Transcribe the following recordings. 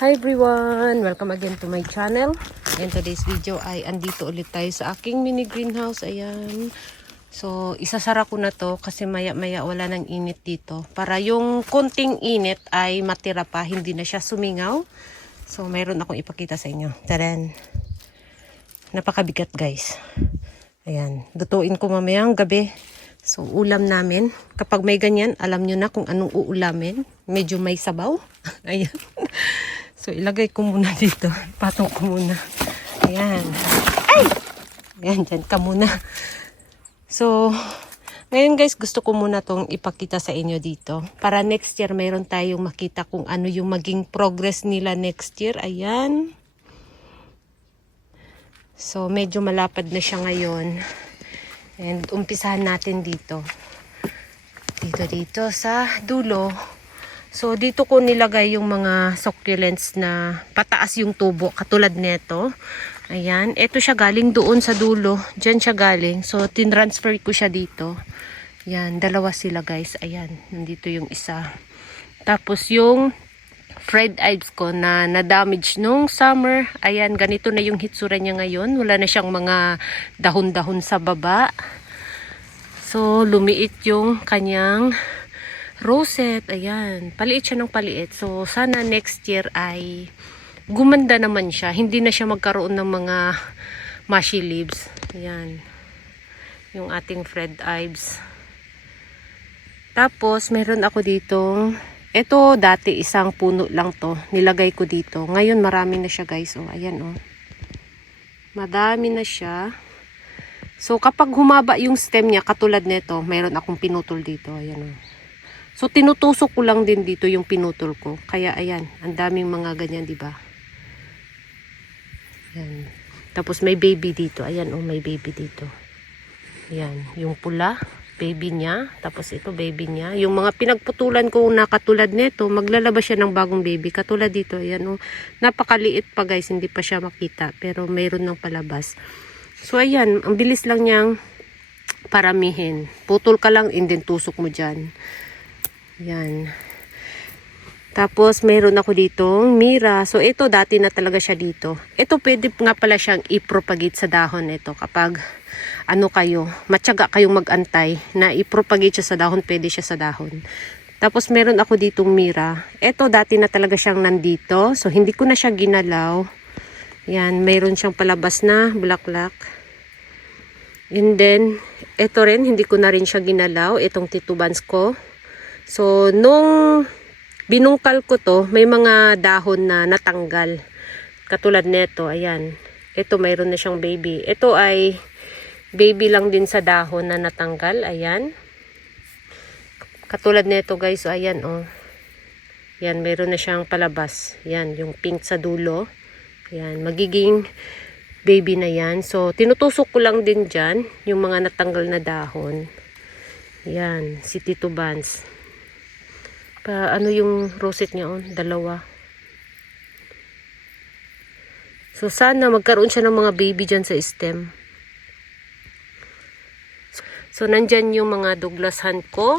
Hi everyone! Welcome again to my channel. In today's video ay andito ulit tayo sa aking mini greenhouse. Ayan. So, isasara ko na to kasi maya-maya wala nang init dito. Para yung konting init ay matira pa, hindi na siya sumingaw. So, mayroon akong ipakita sa inyo. Tadan! Napakabigat guys. Ayan. Lutuin ko mamayang gabi. So, ulam namin. Kapag may ganyan, alam nyo na kung anong uulamin. Medyo may sabaw. Ayan. So, ilagay ko muna dito. Patong ko muna. Ayan. Ay! Ayan, dyan ka muna. So, ngayon guys, gusto ko muna tong ipakita sa inyo dito. Para next year, mayroon tayong makita kung ano yung maging progress nila next year. Ayan. So, medyo malapad na siya ngayon. And umpisahan natin dito. Dito sa dulo. So, dito ko nilagay yung mga succulents na pataas yung tubo. Katulad nito. Ayan. Ito siya galing doon sa dulo. Diyan siya galing. So, tinransfer ko siya dito. Ayan. Dalawa sila guys. Ayan. Nandito yung isa. Tapos yung fried ives ko na na-damage nung summer. Ayan. Ganito na yung hitsura niya ngayon. Wala na siyang mga dahon-dahon sa baba. So, lumiit yung kanyang rosette. Ayan. Paliit siya ng paliit. So, sana next year ay gumanda naman siya. Hindi na siya magkaroon ng mga mushy leaves. Ayan. Yung ating fried ives. Tapos, meron ako ditong, ito dati isang puno lang to. Nilagay ko dito. Ngayon, marami na siya guys. Oh, ayan oh. Madami na siya. So, kapag humaba yung stem niya, katulad nito, mayroon akong pinutol dito. Ayan o. So, tinutusok ko lang din dito yung pinutol ko. Kaya, ayan, ang daming mga ganyan, di ba? Ayan. Tapos, may baby dito. Ayan o, may baby dito. Ayan, yung pula, baby niya. Tapos, ito, baby niya. Yung mga pinagputulan ko na katulad nito, maglalabas siya ng bagong baby. Katulad dito, ayan o. Napakaliit pa guys, hindi pa siya makita. Pero, mayroon ng palabas. So, ayan, ang bilis lang niyang paramihin. Putol ka lang, and then tusok mo dyan. Ayan. Tapos, meron ako ditong mira. So, ito, dati na talaga siya dito. Ito, pwede nga pala siyang i-propagate sa dahon ito. Kapag, ano kayo, matyaga kayong mag-antay na i-propagate siya sa dahon, pwede siya sa dahon. Tapos, meron ako ditong mira. Ito, dati na talaga siyang nandito. So, hindi ko na siya ginalaw. Yan, mayroon siyang palabas na bulaklak. And then, ito rin, hindi ko na rin siya ginalaw. Itong titubans ko. So, nung binungkal ko to, may mga dahon na natanggal. Katulad nito, ayan. Ito, mayroon na siyang baby. Ito ay baby lang din sa dahon na natanggal. Ayan. Katulad nito guys, so, ayan oh. Yan, mayroon na siyang palabas. Yan, yung pink sa dulo. Yan, magiging baby na yan. So, tinutusok ko lang din dyan, yung mga natanggal na dahon. Yan, si Tito Vance. Ano yung rosette niya on? Dalawa. So, sana magkaroon siya ng mga baby dyan sa stem. So, nandyan yung mga Douglas Hunt ko.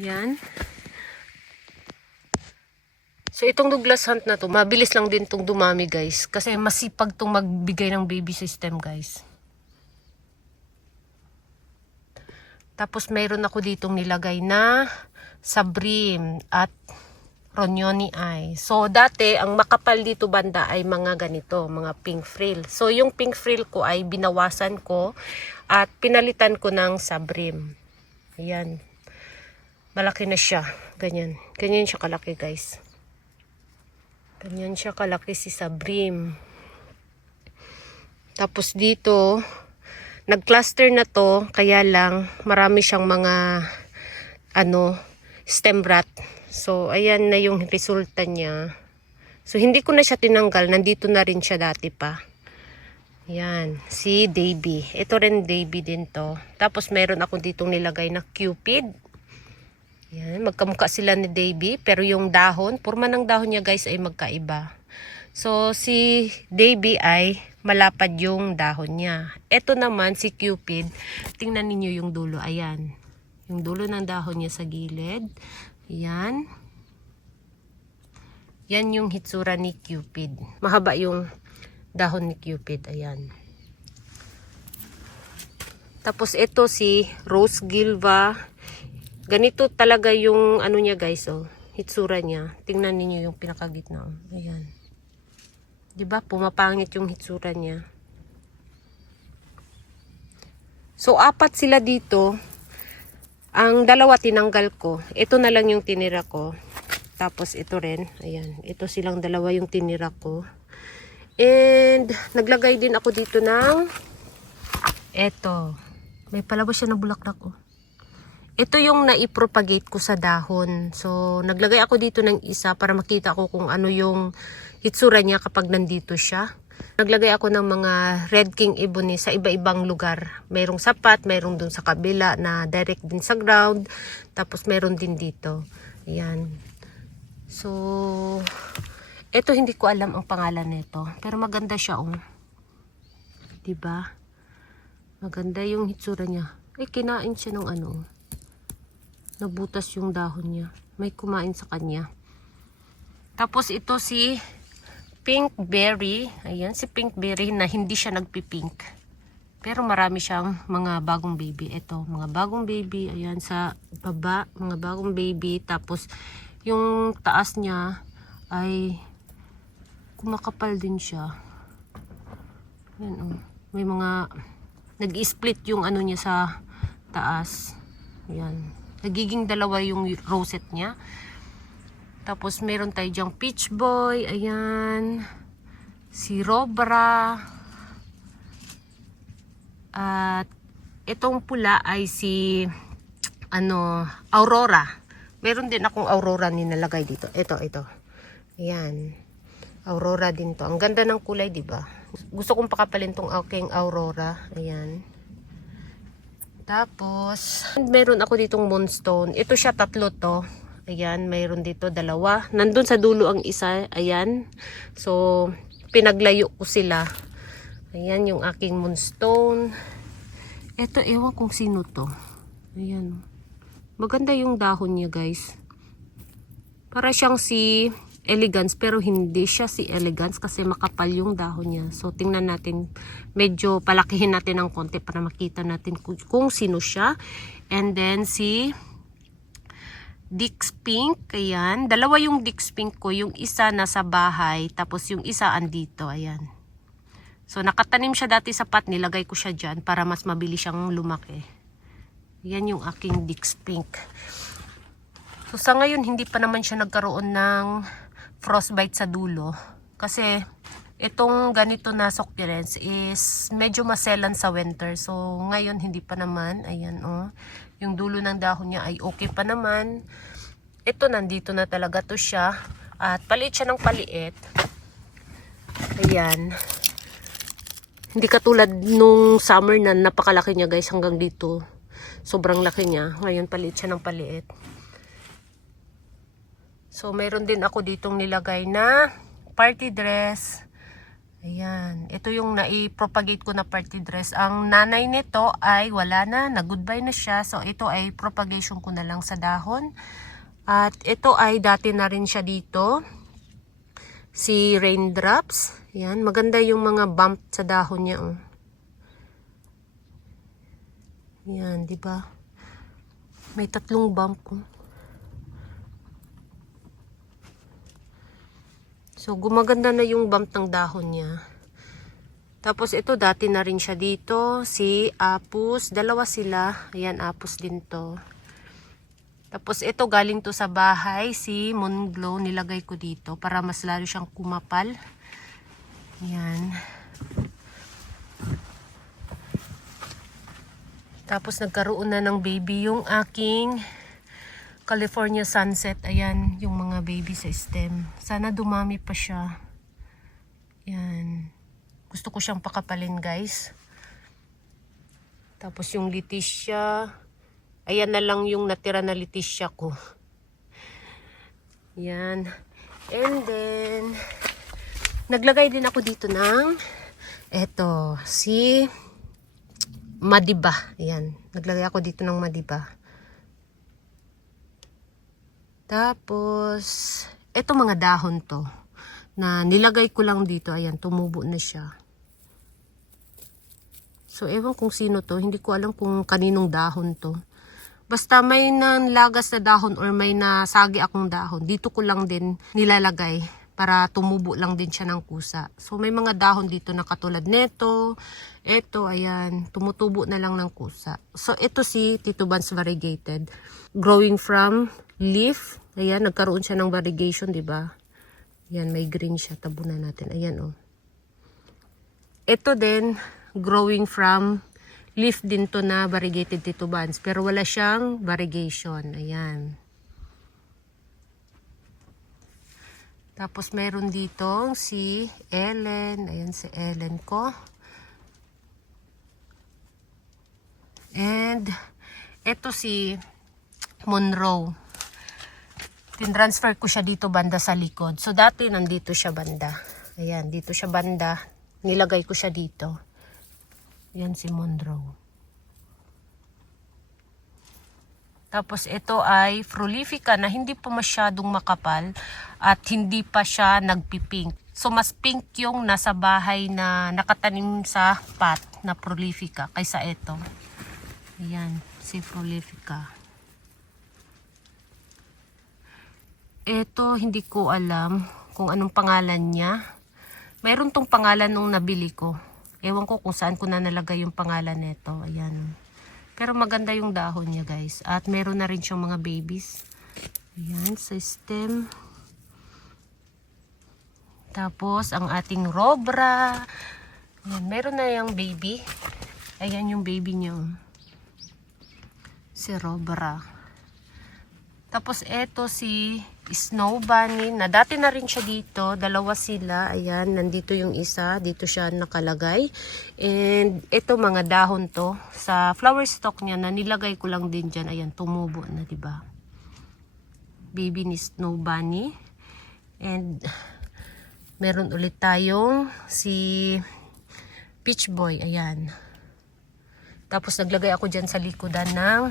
Yan. So, itong Douglas Hunt na to, mabilis lang din tong dumami guys. Kasi masipag tong magbigay ng baby system guys. Tapos, mayroon ako ditong nilagay na sabrim at ronyoni eye. So, dati, ang makapal dito banda ay mga ganito, mga pink frill. So, yung pink frill ko ay binawasan ko at pinalitan ko ng sabrim. Ayan. Malaki na siya. Ganyan. Ganyan siya kalaki guys. Ganyan siya kalaki si sabrim. Tapos dito, nag-cluster na to, kaya lang marami siyang mga stem rot. So, ayan na yung resulta niya. So, hindi ko na siya tinanggal. Nandito na rin siya dati pa. Ayan, si Davy. Ito rin Davy din to. Tapos, meron ako ditong nilagay na Cupid. Yan, magkamukha sila ni Davy, pero yung dahon, forma ng dahon niya guys ay magkaiba. So, si Davy ay malapad yung dahon niya. Ito naman, si Cupid, tingnan ninyo yung dulo, ayan. Yung dulo ng dahon niya sa gilid. Ayan. Yan yung hitsura ni Cupid. Mahaba yung dahon ni Cupid. Ayan. Tapos ito si Rose Gilva. Ganito talaga yung ano niya guys. Oh, hitsura niya. Tingnan niyo yung pinakagitna. Oh. Ayan. Diba? Pumapangit yung hitsura niya. So, 4 sila dito. Ang 2 tinanggal ko. Ito na lang yung tinira ko. Tapos ito rin. Ayan. Ito silang 2 yung tinira ko. And, naglagay din ako dito ng eto. May palabas siya ng bulaklak oh. Ito yung naipropagate ko sa dahon. So, naglagay ako dito ng isa para makita ko kung ano yung hitsura niya kapag nandito siya. Naglagay ako ng mga Red King Ebony sa iba-ibang lugar. Mayroong sapat, mayroong dun sa kabila na direct din sa ground. Tapos mayroon din dito. Ayan. So, ito hindi ko alam ang pangalan nito. Pero maganda siya oh. Diba? Maganda yung hitsura niya. Ay, kinain siya ng ano. Nabutas yung dahon niya. May kumain sa kanya. Tapos ito si Pink Berry. Ayan, si Pink Berry na hindi siya nagpipink. Pero marami siyang mga bagong baby. Ito, mga bagong baby. Ayan, sa baba, mga bagong baby. Tapos, yung taas niya ay kumakapal din siya. Ayan, oh. May mga nag-split yung ano niya sa taas. Ayan. Nagiging 2 yung rosette niya. Tapos meron tayo dyang Peach Boy, ayan. Si Robra. At itong pula ay si Aurora. Meron din akong Aurora nilalagay dito. Ito. Ayan. Aurora din to. Ang ganda ng kulay, 'di ba? Gusto kong pakapalin tong aking Aurora. Ayan. Tapos meron ako ditong Moonstone. Ito siya 3 to. Ayan, mayroon dito 2. Nandun sa dulo ang isa. Ayan. So, pinaglayo ko sila. Ayan, yung aking Moonstone. Ito, ewan kung sino to. Ayan. Maganda yung dahon niya, guys. Para siyang si Elegance, pero hindi siya si Elegance kasi makapal yung dahon niya. So, tingnan natin. Medyo palakihin natin ng konti para makita natin kung sino siya. And then, si Dix Pink, ayan. 2 yung Dix Pink ko. Yung isa nasa bahay, tapos yung isa andito, ayan. So, nakatanim siya dati sa pot. Nilagay ko siya dyan para mas mabilis siyang lumaki. Yan yung aking Dix Pink. So, sa ngayon, hindi pa naman siya nagkaroon ng frostbite sa dulo. Kasi, itong ganito na succulents is medyo maselan sa winter. So, ngayon, hindi pa naman. Ayan, oh. Yung dulo ng dahon niya ay okay pa naman. Ito, nandito na talaga to siya. At paliit siya ng paliit. Ayan. Hindi katulad nung summer na napakalaki niya guys hanggang dito. Sobrang laki niya. Ngayon, paliit siya ng paliit. So, mayroon din ako ditong nilagay na party dress. Ayan. Ito yung nai-propagate ko na party dress. Ang nanay nito ay wala na. Nag-goodbye na siya. So, ito ay propagation ko na lang sa dahon. At ito ay dati na rin siya dito. Si Raindrops. Ayan. Maganda yung mga bump sa dahon niya. Oh. Ayan, diba? May 3 bump. Oh. So, gumaganda na yung bump ng dahon niya. Tapos, ito, dati na rin siya dito. Si Apus. 2 sila. Ayan, Apus din to. Tapos, ito, galing to sa bahay. Si Moonglow, nilagay ko dito para mas lalo siyang kumapal. Ayan. Tapos, nagkaroon na ng baby yung aking California Sunset. Ayan, yung mga baby sa stem. Sana dumami pa siya. Ayan. Gusto ko siyang pakapalin, guys. Tapos yung Leticia. Ayan na lang yung natira na Leticia ko. Ayan. And then, naglagay din ako dito ng eto, si Madiba. Ayan. Naglagay ako dito ng Madiba. Tapos, Ito mga dahon to na nilagay ko lang dito. Ayan, tumubo na siya. So, ewan kung sino to. Hindi ko alam kung kaninong dahon to. Basta may nanlagas na dahon or may nasagi akong dahon, dito ko lang din nilalagay para tumubo lang din siya ng kusa. So, may mga dahon dito na katulad neto. Ito, ayan, tumutubo na lang ng kusa. So, ito si Tito Bans variegated. Growing from leaf. Ayan, nagkaroon siya ng variegation, di ba? Ayan, may green siya. Tabunan natin. Ayan, oh. Ito din, growing from leaf din to na variegated Tito Bans. Pero wala siyang variegation. Ayan. Tapos, meron dito si Ellen. Ayan, si Ellen ko. And, ito si Monroe. Tinransfer ko siya dito banda sa likod. So, dati nandito siya banda. Ayan, dito siya banda. Nilagay ko siya dito. Ayan si Monroe. Tapos, ito ay Frolifica na hindi pa masyadong makapal at hindi pa siya nagpipink. So, mas pink yung nasa bahay na nakatanim sa pot na Prolifica kaysa ito. Ayan, si Frolifica. Ito, hindi ko alam kung anong pangalan niya. Mayroon tong pangalan nung nabili ko. Ewan ko kung saan ko na nalagay yung pangalan nito. Ayan. Pero maganda yung dahon niya, guys. At meron na rin siyang mga babies. Ayan, sa stem. Tapos, ang ating Robra. Ayan, meron na yung baby. Ayan yung baby niya. Si Robra. Tapos, eto si Snow Bunny, na dati na rin siya dito. Dalawa sila. Ayan, nandito yung isa. Dito siya nakalagay. And ito mga dahon to. Sa flower stalk niya na nilagay ko lang din dyan. Ayan, tumubo na, diba? Baby ni Snow Bunny. And meron ulit tayong si Peach Boy. Ayan. Tapos naglagay ako dyan sa likodan ng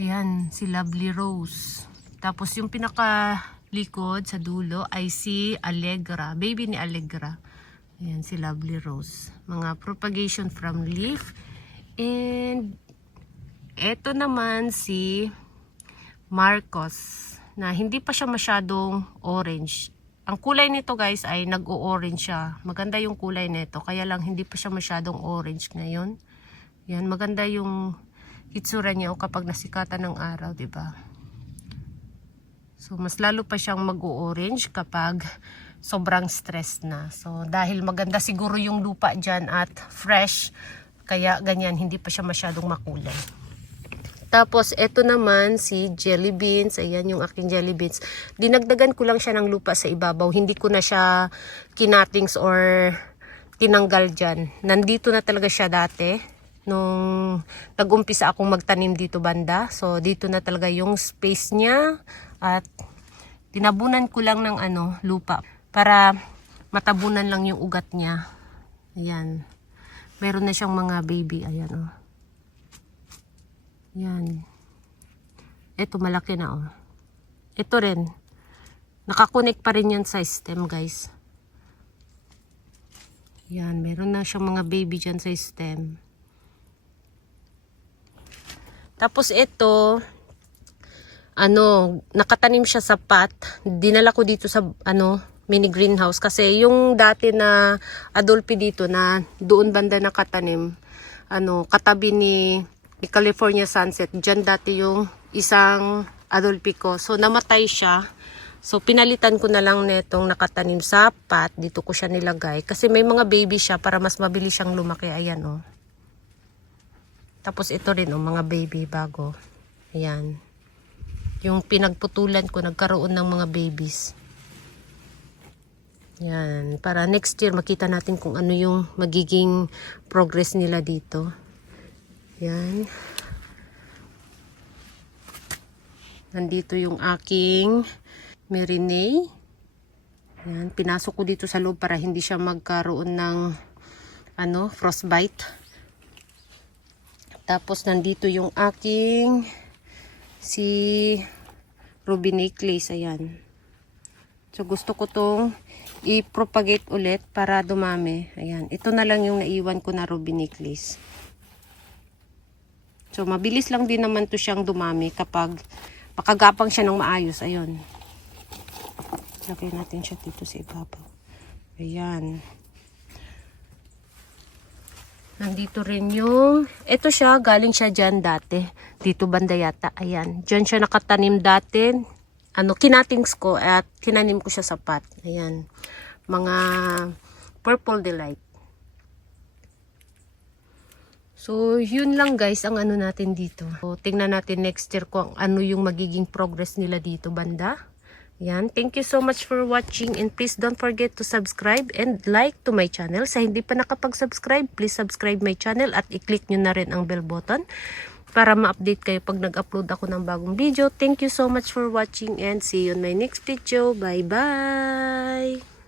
ayan, si Lovely Rose. Tapos yung pinakalikod sa dulo ay si Allegra. Baby ni Allegra. Ayan, si Lovely Rose. Mga propagation from leaf. And eto naman si Marcos. Na hindi pa siya masyadong orange. Ang kulay nito, guys, ay nag-o-orange siya. Maganda yung kulay nito. Kaya lang hindi pa siya masyadong orange ngayon. Yan, maganda yung hitsura niya kapag nasikatan ng araw, 'di ba? So, mas lalo pa siyang mag-o-orange kapag sobrang stress na. So, dahil maganda siguro yung lupa dyan at fresh, kaya ganyan, hindi pa siya masyadong makulay. Tapos, eto naman si Jelly Beans. Ayan yung aking Jelly Beans. Dinagdagan ko lang siya ng lupa sa ibabaw. Hindi ko na siya kinatings or tinanggal dyan. Nandito na talaga siya dati nung nag-umpisa akong magtanim dito banda. So, dito na talaga yung space niya at tinabunan ko lang ng lupa para matabunan lang yung ugat niya. Ayan. Meron na siyang mga baby. Ayan, oh. Ayan. Ito, malaki na, oh. Ito rin. Nakakonek pa rin yan sa stem, guys. Ayan. Meron na siyang mga baby dyan sa stem. Tapos ito, nakatanim siya sa pot. Dinala ko dito sa, mini greenhouse. Kasi yung dati na Adolphi dito na doon banda nakatanim, katabi ni California Sunset. Diyan dati yung isang Adolphi ko. So, namatay siya. So, pinalitan ko na lang netong nakatanim sa pot. Dito ko siya nilagay. Kasi may mga baby siya para mas mabilis siyang lumaki. Ayan, oh. Tapos ito rin, mga baby bago. Ayan. Yung pinagputulan ko, nagkaroon ng mga babies. Ayan. Para next year, makita natin kung ano yung magiging progress nila dito. Ayan. Nandito yung aking Merinay. Ayan. Pinasok ko dito sa loob para hindi siya magkaroon ng frostbite. Tapos, nandito yung aking si Ruby Necklace. Ayan. So gusto ko tong i-propagate ulit para dumami. Ayan. Ito na lang yung naiwan ko na ruby necklace. So mabilis lang din naman to siyang dumami kapag makagapang siya ng maayos. Ayun. Lagay natin siya dito sa ibabaw. Ayan. Nandito rin yung, ito siya, galing siya dyan dati. Dito banda yata, ayan. Dyan siya nakatanim dati. Kinatings ko at kinanim ko siya sa pot. Ayan. Mga purple delight. So, yun lang guys ang ano natin dito. So, tingnan natin next year kung ano yung magiging progress nila dito banda. Yan. Thank you so much for watching and please don't forget to subscribe and like to my channel. Sa hindi pa nakapag-subscribe, please subscribe my channel at i-click nyo na rin ang bell button para ma-update kayo pag nag-upload ako ng bagong video. Thank you so much for watching and see you in my next video. Bye-bye!